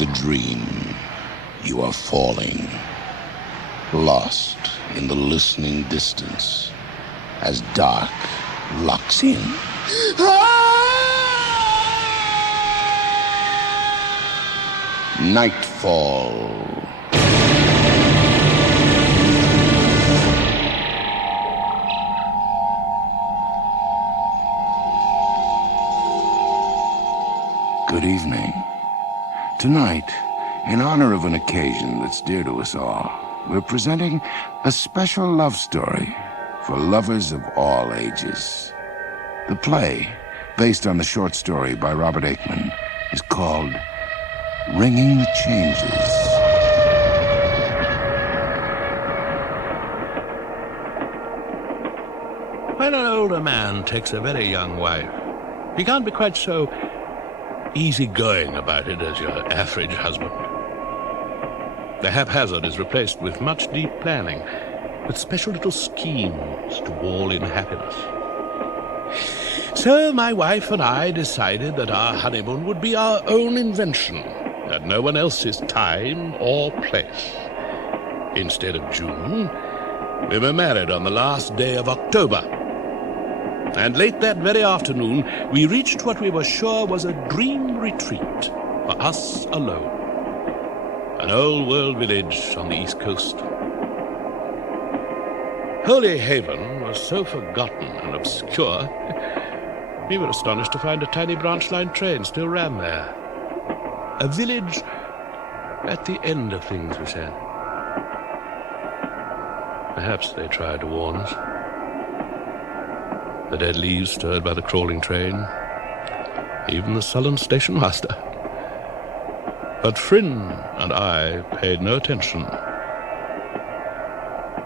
the dream, you are falling, lost in the listening distance as dark locks in. Nightfall. Good evening. Tonight, in honor of an occasion that's dear to us all, we're presenting a special love story for lovers of all ages. The play, based on the short story by Robert Aickman, is called Ringing the Changes. When an older man takes a very young wife, he can't be quite so easygoing about it as your average husband. The haphazard is replaced with much deep planning, with special little schemes to wall in happiness. So my wife and I decided that our honeymoon would be our own invention, at no one else's time or place. Instead of June, we were married on the last day of October. And late that very afternoon, we reached what we were sure was a dream retreat for us alone. An old-world village on the East Coast. Holyhaven was so forgotten and obscure, we were astonished to find a tiny branch-line train still ran there. A village at the end of things, we said. Perhaps they tried to warn us. The dead leaves stirred by the crawling train, even the sullen station master. But Phrynne and I paid no attention.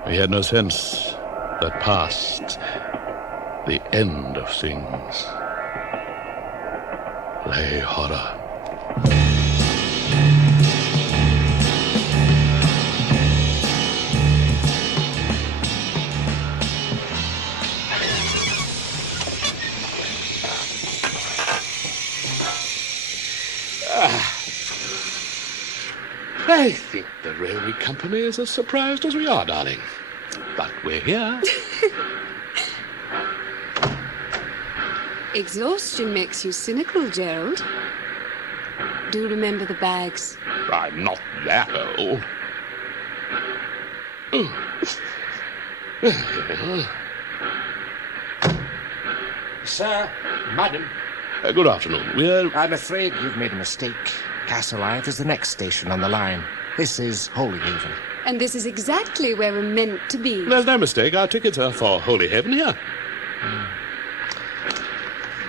We had no sense that past the end of things lay horror. I think the railway company is as surprised as we are, darling. But we're here. Exhaustion makes you cynical, Gerald. Do remember the bags. I'm not that old. Sir, madam. Good afternoon. I'm afraid you've made a mistake. Castlereagh is the next station on the line. This is Holyhaven. And this is exactly where we're meant to be. There's no mistake. Our tickets are for Holyhaven here.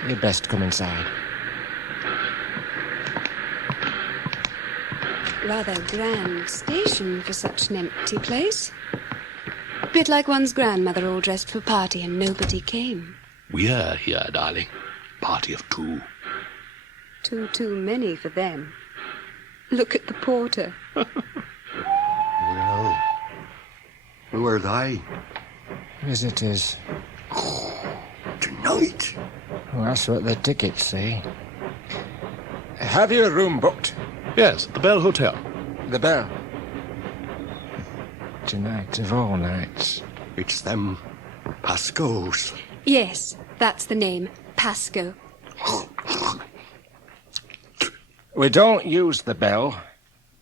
You'd best come inside. Rather grand station for such an empty place. A bit like one's grandmother all dressed for party and nobody came. We're here, darling. Party of two. Too many for them. Look at the porter. Well, who are they? Visitors. Tonight? Well, that's what the tickets say. Have you a room booked? Yes, at the Bell Hotel. The Bell. Tonight of all nights. It's them Pascos. Yes, that's the name. Pasco. We don't use the Bell,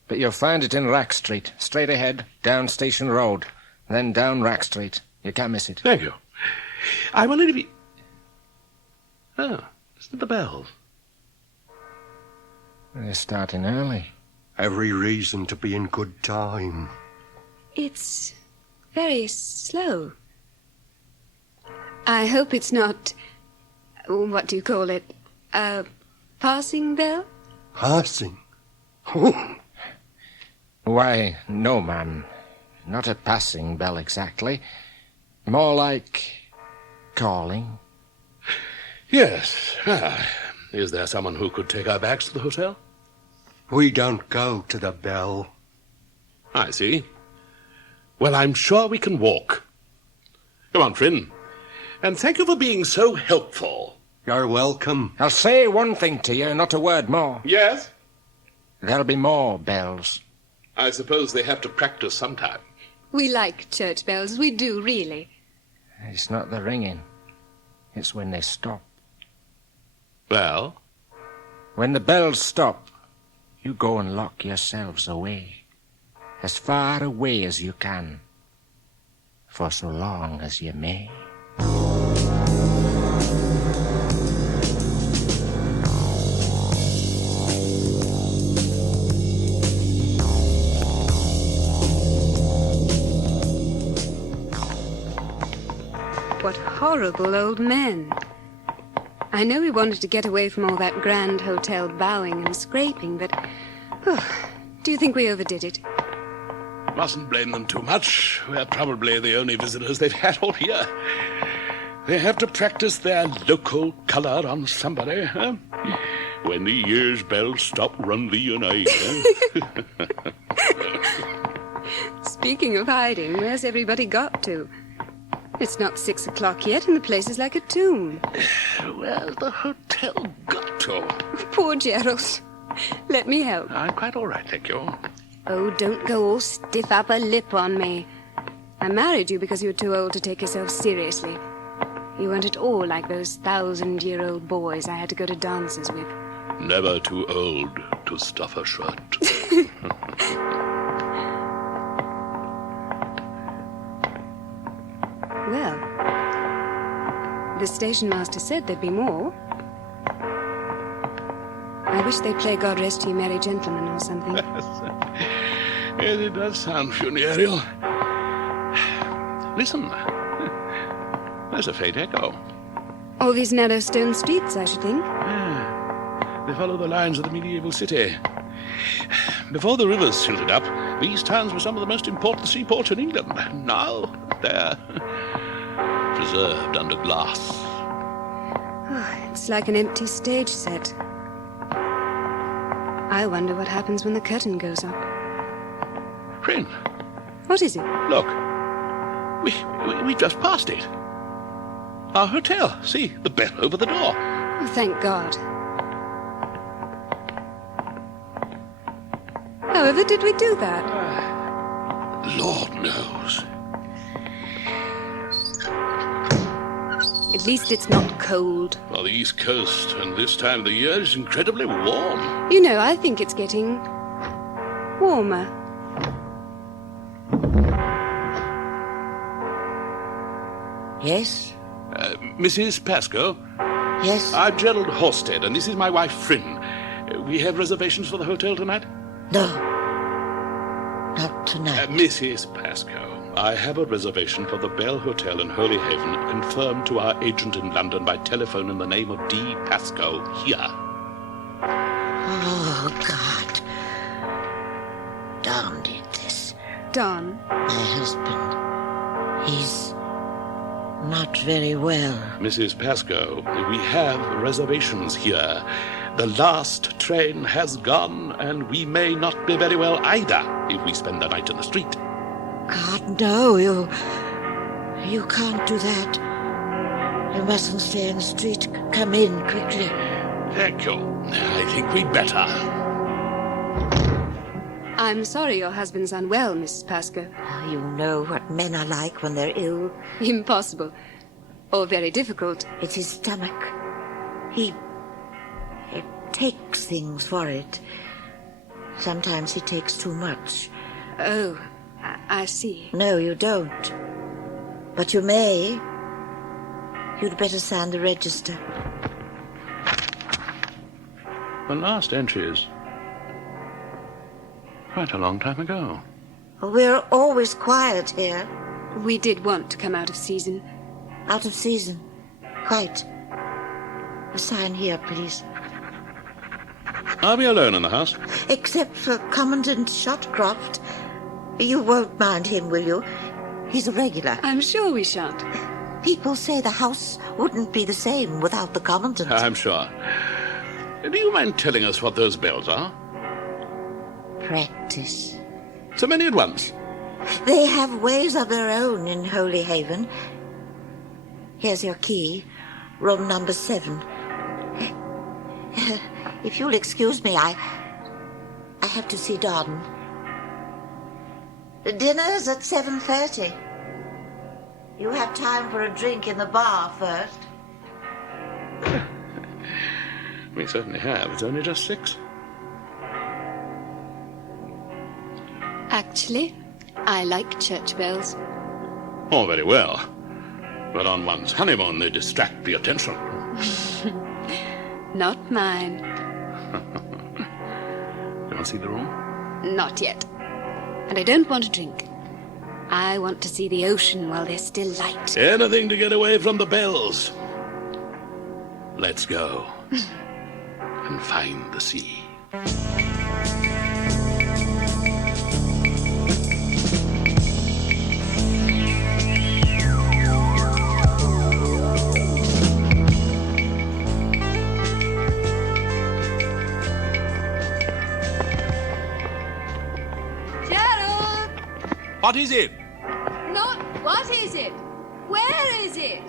but you'll find it in Rack Street. Straight ahead, down Station Road, then down Rack Street. You can't miss it. Thank you. I wanted to be... Oh, isn't the Bells? They're starting early. Every reason to be in good time. It's very slow. I hope it's not... What do you call it? A passing bell? Passing? Why, no, ma'am. Not a passing bell exactly. More like calling. Yes. Is there someone who could take our bags to the hotel? We don't go to the Bell. I see. Well, I'm sure we can walk. Come on, Phrynne. And thank you for being so helpful. You're welcome. I'll say one thing to you, not a word more. Yes? There'll be more bells. I suppose they have to practice sometime. We like church bells, we do, really. It's not the ringing. It's when they stop. Well? When the bells stop, you go and lock yourselves away. As far away as you can. For so long as you may. What horrible old men. I know we wanted to get away from all that grand hotel bowing and scraping, but... do you think we overdid it? Mustn't blame them too much. We're probably the only visitors they've had all year. They have to practice their local colour on somebody, huh? When the year's bells stop, run thee and I, huh? Speaking of hiding, where's everybody got to? It's not 6 o'clock yet, and the place is like a tomb. Where's the hotel got to? Poor Gerald. Let me help. I'm quite all right, thank you. Oh, don't go all stiff upper lip on me. I married you because you were too old to take yourself seriously. You weren't at all like those 1,000-year-old boys I had to go to dances with. Never too old to stuff a shirt. Well, the station master said there'd be more. I wish they'd play God Rest Ye Merry Gentlemen or something. Yes, it does sound funereal. Listen. There's a faint echo. All these narrow stone streets, I should think. Yeah. They follow the lines of the medieval city. Before the rivers silted up, these towns were some of the most important seaports in England. Now they're preserved under glass. Oh, it's like an empty stage set. I wonder what happens when the curtain goes up. Phrynne. What is it? Look. We just passed it. Our hotel. See, the bell over the door. Oh, thank God. However did we do that? Lord knows. At least it's not cold. Well, the East Coast, and this time of the year is incredibly warm. You know, I think it's getting warmer. Yes? Mrs. Pascoe? Yes? I'm Gerald Halstead, and this is my wife, Phrynne. We have reservations for the hotel tonight? No. Not tonight. Mrs. Pascoe, I have a reservation for the Bell Hotel in Holyhaven, confirmed to our agent in London by telephone in the name of D. Pascoe, here. Oh, God. Don did this. Don? My husband. He's not very well. Mrs. Pascoe, we have reservations here. The last train has gone, and we may not be very well either if we spend the night in the street. God, no, you can't do that. You mustn't stay in the street. Come in quickly. Thank you. I think we'd better. I'm sorry your husband's unwell, Mrs. Pascoe. Oh, you know what men are like when they're ill. Impossible. Or very difficult. It's his stomach. He takes things for it. Sometimes he takes too much. Oh, I see. No, you don't. But you may. You'd better sign the register. The last entry is quite a long time ago. We're always quiet here. We did want to come out of season. Out of season. Quite. A sign here, please. Are we alone in the house? Except for Commandant Shotcroft. You won't mind him, will you? He's a regular. I'm sure we shan't. People say the house wouldn't be the same without the Commandant. I'm sure. Do you mind telling us what those bells are? Practice. So many at once? They have ways of their own in Holyhaven. Here's your key. Room number 7. If you'll excuse me, I have to see Don. The dinner's at 7:30. You have time for a drink in the bar first. We certainly have. It's only just 6. Actually, I like church bells. All very well. But on one's honeymoon, they distract the attention. Not mine. You want to see the room? Not yet. And I don't want to drink. I want to see the ocean while there's still light. Anything to get away from the bells. Let's go. And find the sea. Gerald! What is it? Not what is it? Where is it?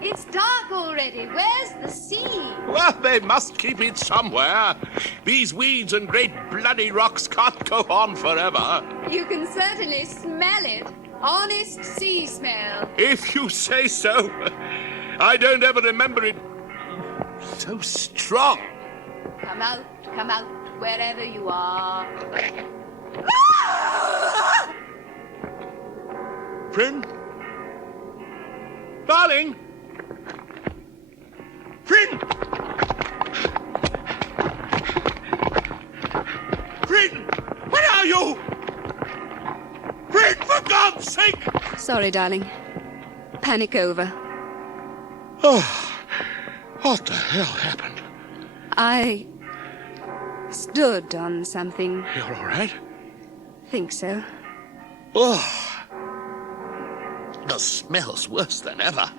It's dark already. Where's the sea? Well, they must keep it somewhere. These weeds and great bloody rocks can't go on forever. You can certainly smell it. Honest sea smell. If you say so. I don't ever remember it so strong. Come out, wherever you are. Phrynne? Darling? Phrynne! Phrynne! Where are you? Phrynne, for God's sake! Sorry, darling. Panic over. Oh, what the hell happened? I stood on something. You're all right? Think so. Oh, the smell's worse than ever.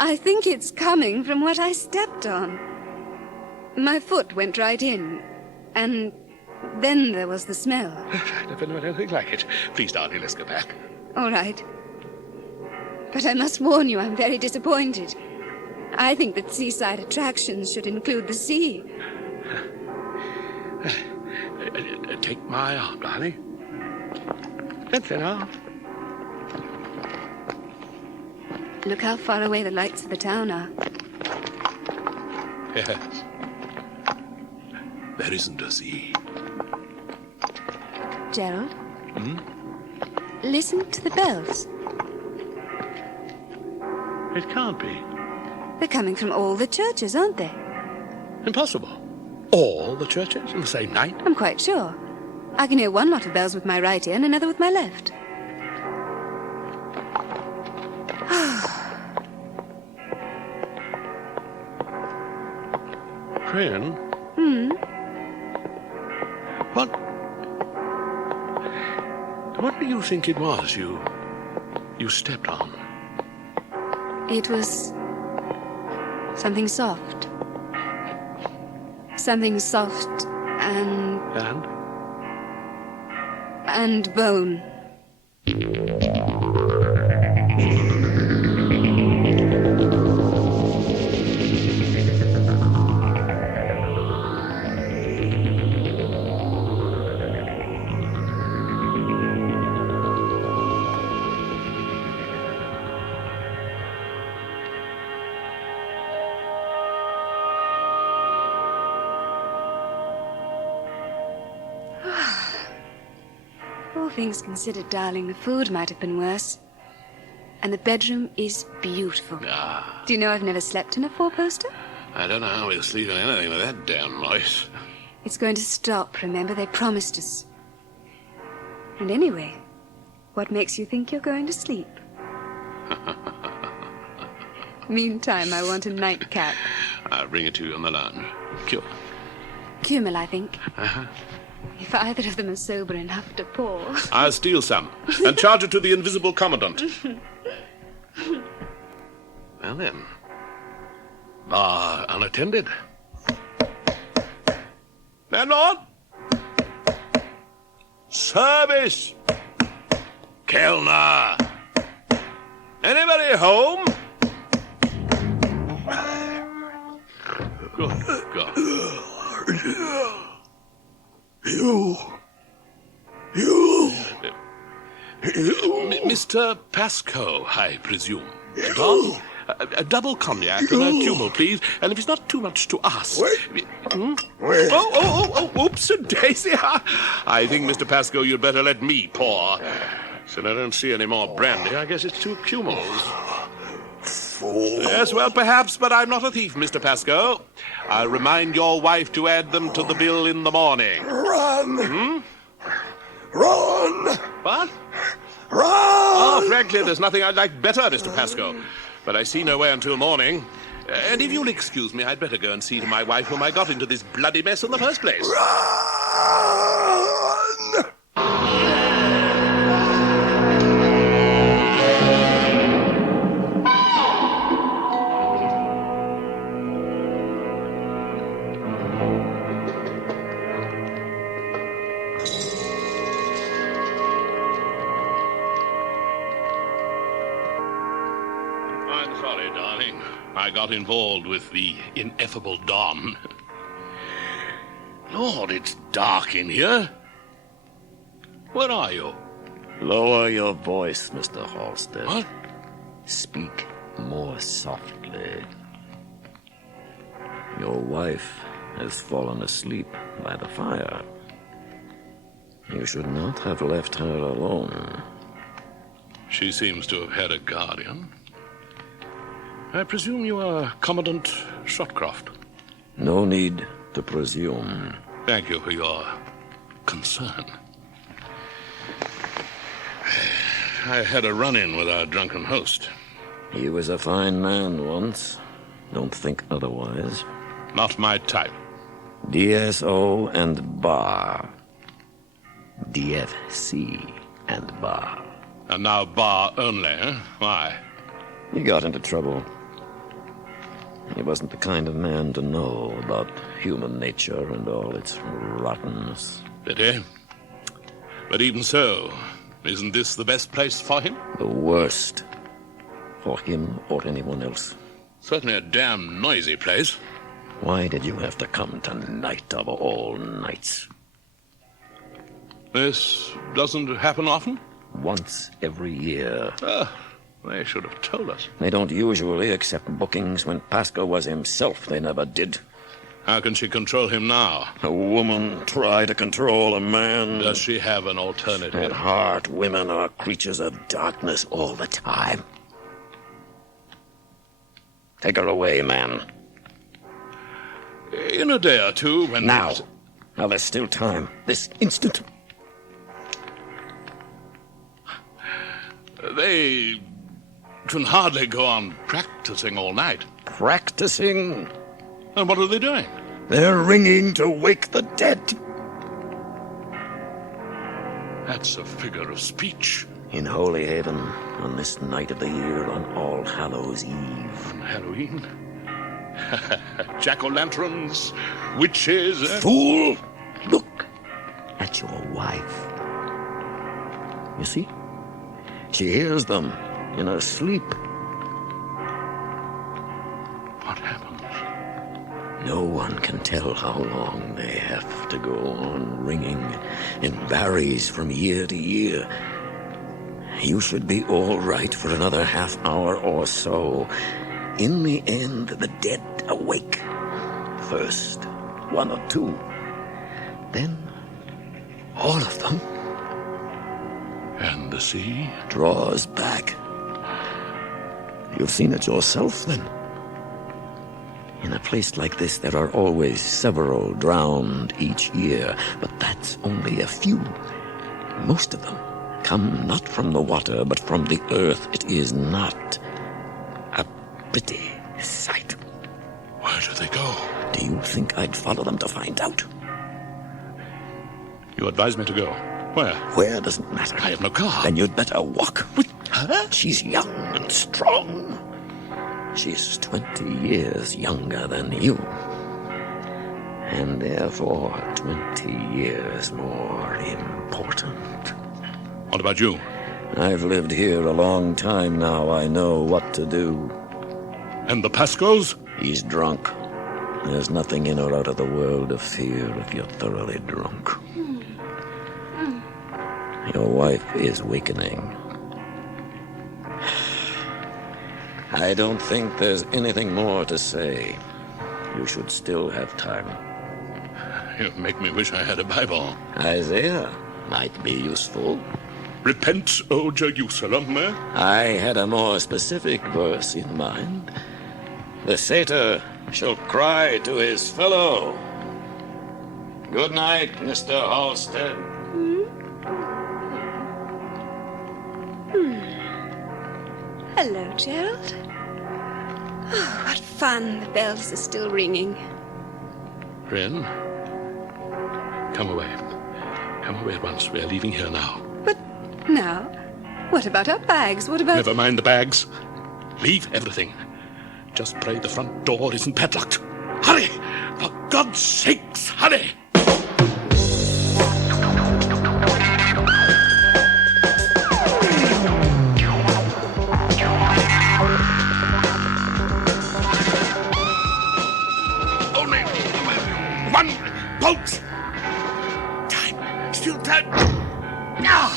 I think it's coming from what I stepped on. My foot went right in, and then there was the smell. I never known anything like it. Please, darling, let's go back. All right. But I must warn you, I'm very disappointed. I think that seaside attractions should include the sea. Take my arm, darling. That's enough. Look how far away the lights of the town are. Yes. There isn't a sea. Gerald? Listen to the bells. It can't be. They're coming from all the churches, aren't they? Impossible. All the churches on the same night? I'm quite sure. I can hear one lot of bells with my right ear and another with my left. Phrynne? What do you think it was you stepped on? It was something soft. Something soft and bone. All things considered, darling, the food might have been worse. And the bedroom is beautiful. Ah, Do you know I've never slept in a four-poster? I don't know how we'll sleep in anything with that damn noise. It's going to stop, remember? They promised us. And anyway, what makes you think you're going to sleep? Meantime, I want a nightcap. I'll bring it to you on the lounge. Sure. Kümmel, I think. Uh-huh. If either of them are sober enough to pour. I'll steal some and charge it to the invisible commandant. Well then, bar unattended. Landlord? Service! Kellner! Anybody home? Good God. You Mr. Pascoe, I presume. Don, a double cognac and a cumel, please. And if it's not too much to ask... Wait. Wait. Oops, Daisy. I think, Mr. Pascoe, you'd better let me pour. Since I don't see any more brandy, I guess it's 2 cumels. Fool. Yes, well, perhaps, but I'm not a thief, Mr. Pascoe. I'll remind your wife to add them to the bill in the morning. Run! Run! What? Run! Oh, frankly, there's nothing I'd like better, Mr. Pascoe. But I see no way until morning. And if you'll excuse me, I'd better go and see to my wife whom I got into this bloody mess in the first place. Run! I'm sorry, darling. I got involved with the ineffable Don. Lord, it's dark in here. Where are you? Lower your voice, Mr. Halstead. What? Speak more softly. Your wife has fallen asleep by the fire. You should not have left her alone. She seems to have had a guardian. I presume you are Commandant Shotcroft. No need to presume. Thank you for your concern. I had a run-in with our drunken host. He was a fine man once. Don't think otherwise. Not my type. DSO and bar. DFC and bar. And now bar only, eh? Why? He got into trouble. He wasn't the kind of man to know about human nature and all its rottenness. Pity. But even so, isn't this the best place for him? The worst. For him or anyone else. Certainly a damn noisy place. Why did you have to come tonight of all nights? This doesn't happen often? Once every year. They should have told us. They don't usually accept bookings. When Pascoe was himself, they never did. How can she control him now? A woman try to control a man. Does she have an alternative? At heart, women are creatures of darkness all the time. Take her away, man. In a day or two, when... Now. Now there's still time. This instant. They can hardly go on practicing all night. Practicing? And what are they doing? They're ringing to wake the dead. That's a figure of speech. In Holyhaven, on this night of the year, on All Hallows Eve. On Halloween? Jack-o'-lanterns, witches... Fool! Look at your wife. You see? She hears them in her sleep. What happens? No one can tell how long they have to go on ringing. It varies from year to year. You should be all right for another half hour or so. In the end, the dead awake. First, 1 or 2. Then, all of them. And the sea? Draws back. You've seen it yourself, then. In a place like this, there are always several drowned each year, but that's only a few. Most of them come not from the water, but from the earth. It is not a pretty sight. Where do they go? Do you think I'd follow them to find out? You advise me to go. Where? Where doesn't matter. I have no car. Then you'd better walk. With her? She's young and strong. She's 20 years younger than you. And therefore 20 years more important. What about you? I've lived here a long time now. I know what to do. And the Pascoes? He's drunk. There's nothing in or out of the world to fear if you're thoroughly drunk. Your wife is wakening. I don't think there's anything more to say. You should still have time. You make me wish I had a Bible. Isaiah might be useful. Repent, O Jerusalem. I had a more specific verse in mind. The satyr shall cry to his fellow. Good night, Mr. Halstead. Hello, Gerald. Oh, what fun. The bells are still ringing. Phrynne, come away. Come away at once. We're leaving here now. But now, what about our bags? What about... Never mind the bags. Leave everything. Just pray the front door isn't padlocked. Hurry! For God's sakes, hurry! Only one bolt! Time! Still time! Ah!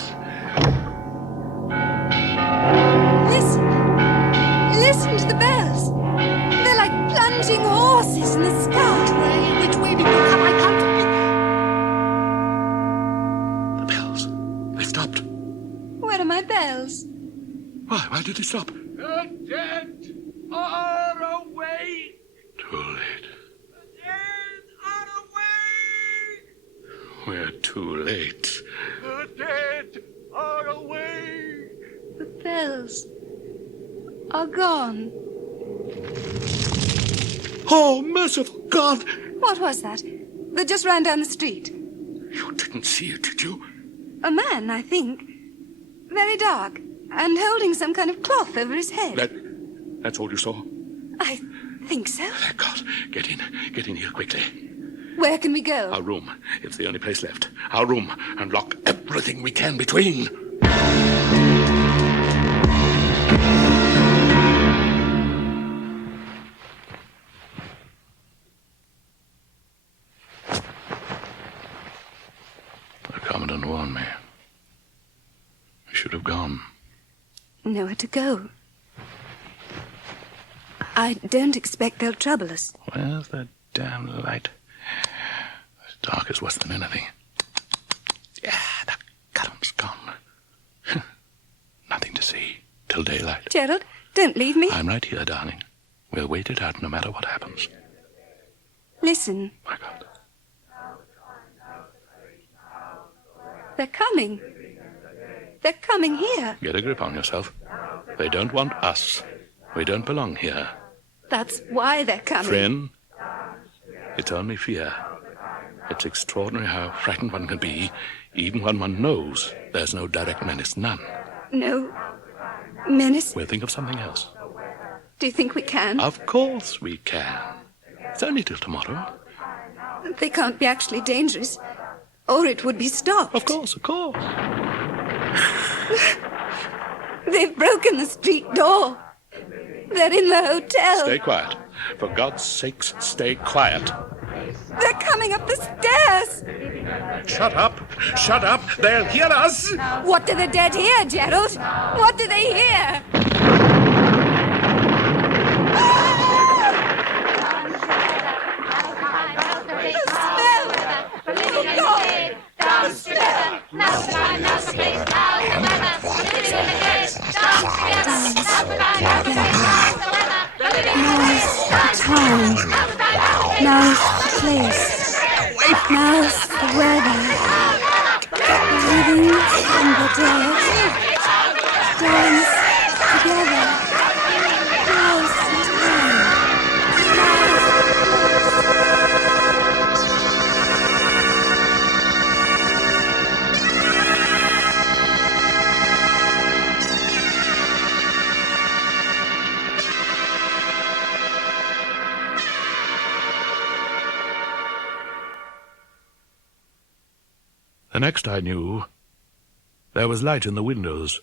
Listen to the bells. They're like plunging horses in the sky. Which way did you come? I can't... The bells. They stopped. Where are my bells? Why did they stop? The dead are awake. Too late. The dead are awake. We're too late. The dead are awake. The bells are gone. Oh, merciful God! What was that? That just ran down the street. You didn't see it, did you? A man, I think. Very dark. And holding some kind of cloth over his head. That's all you saw? I think so. Thank God. Get in. Get in here quickly. Where can we go? Our room. It's the only place left. Our room. And lock everything we can between. The Commandant warned me. I should have gone. Nowhere to go. I don't expect they'll trouble us. Where's that damn light? It's dark as worse than anything. Yeah, the current's gone. Nothing to see till daylight. Gerald, don't leave me. I'm right here, darling. We'll wait it out no matter what happens. Listen. My God. They're coming. They're coming here. Get a grip on yourself. They don't want us. We don't belong here. That's why they're coming. Phrynne, it's only fear. It's extraordinary how frightened one can be, even when one knows there's no direct menace, none. No menace? We'll think of something else. Do you think we can? Of course we can. It's only till tomorrow. They can't be actually dangerous, or it would be stopped. Of course, of course. They've broken the street door. They're in the hotel. Stay quiet. For God's sakes, stay quiet. They're coming up the stairs. Shut up. Shut up. They'll hear us. What do the dead hear, Gerald? What do they hear? Now's the place. Now's the weather. The living and the dead dance together. Now's the time. The next I knew, there was light in the windows,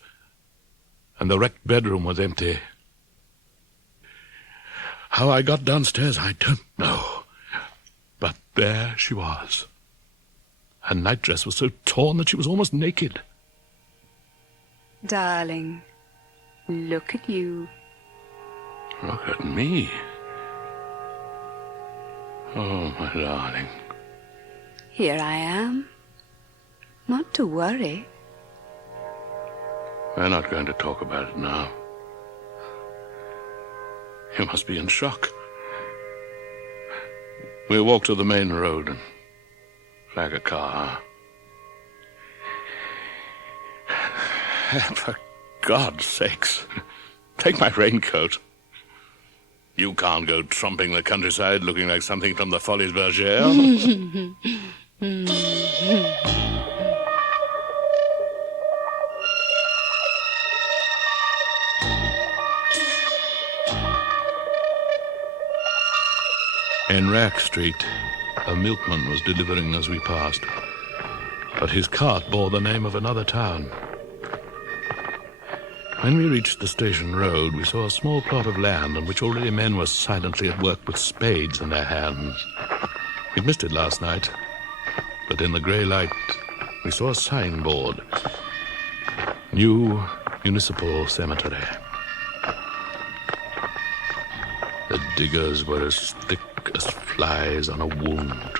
and the wrecked bedroom was empty. How I got downstairs, I don't know. But there she was. Her nightdress was so torn that she was almost naked. Darling, look at you. Look at me. Oh, my darling. Here I am. Not to worry. We're not going to talk about it now. You must be in shock. We'll walk to the main road and flag a car. For God's sakes, take my raincoat. You can't go tromping the countryside looking like something from the Folies Bergère. In Rack Street, a milkman was delivering as we passed, but his cart bore the name of another town. When we reached the station road, we saw a small plot of land on which already men were silently at work with spades in their hands. We missed it last night, but in the grey light, we saw a signboard. New Municipal Cemetery. The diggers were as thick as flies on a wound,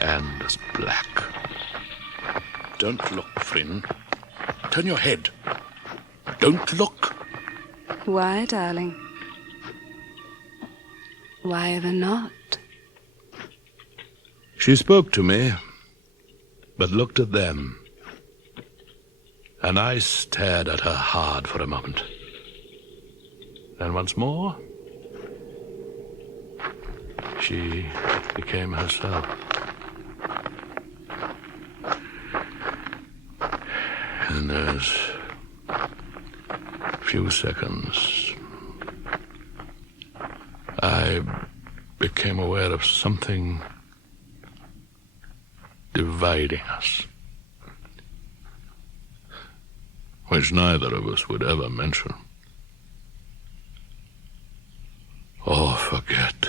and as black. Don't look, Phrynne. Turn your head. Don't look. Why, darling? Why ever not? She spoke to me, but looked at them, and I stared at her hard for a moment. Then once more, she became herself. In those few seconds, I became aware of something dividing us, which neither of us would ever mention or forget.